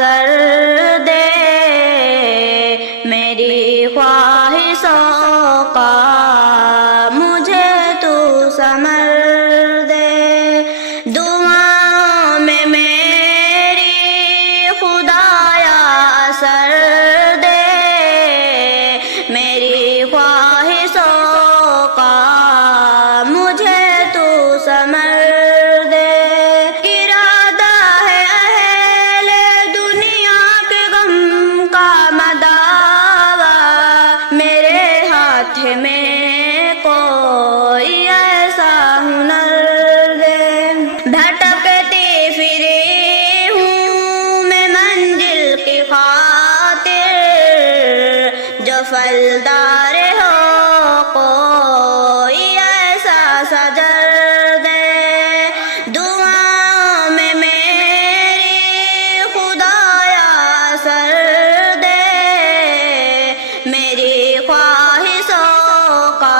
سر دے، میری خواہشوں کا مجھے تو ثمر دے، دعاؤں میں میری خدایا اثر دے، میری خواہشوں کا مجھے تو ثمر دے، ارادہ ہے اہل دنیا کے غم کا مداوا، میرے ہاتھ میں کوئی ایسا ہنر دے، بھٹکتی پھری ہوں میں منزل کی خاطر، جو پھلدار ہو کوئی ایسا شجر دے، دعاؤں میں میری خدایا اثر دے، میری خواہشوں کا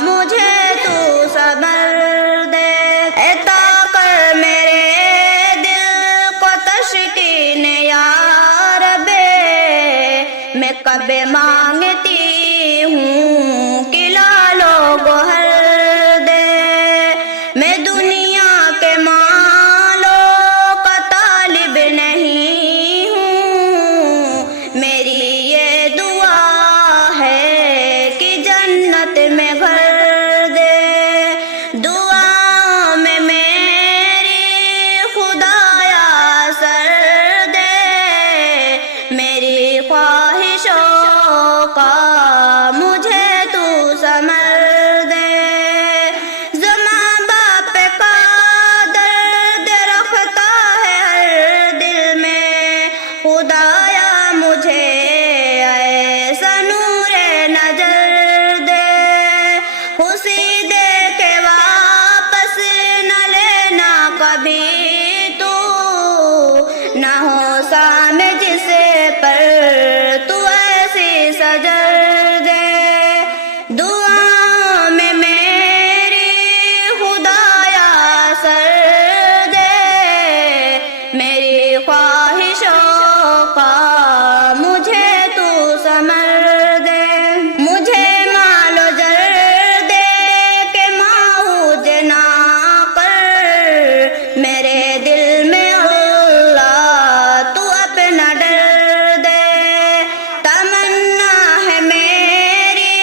مجھے تو صبر دے، عطا کر میرے دل کو تسکین یا رب، میں کب مانگتی ہوں کہ لالو گوہر دے، میں دنیا کے مالوں کا طالب نہیں ہوں، میری یہ دعا ہے کہ جنت میں گھر دے، دعاؤں میں میری خدایا اثر دے، میری خواہشوں کا مجھے تو ثمر دے، زمان باپ کا درد رکھتا ہے ہر دل میں، خدایا مجھے ایسا نور نظر دے، خوشی دے کے واپس نہ لینا کبھی تو، نہ ہو سامنے جس پر تو ایسی سجر دے، دعاؤں میں میری خدایا اثر دے، میری خواہشوں کا مجھے تو ثمر دے، مجھے مال و زر دے کے معوج نہ کر، میرے دل میں اللہ تو اپنا ڈر دے، تمنا ہے میری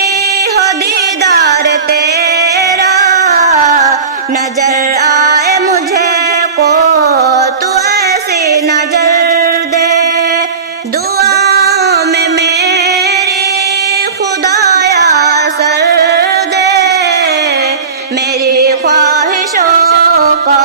ہو دیدار تیرا، نظر آئے مجھے کو تو ایسی نظر دے، دعاؤں میں میری خدایا اثر دے، میری خواہشوں کا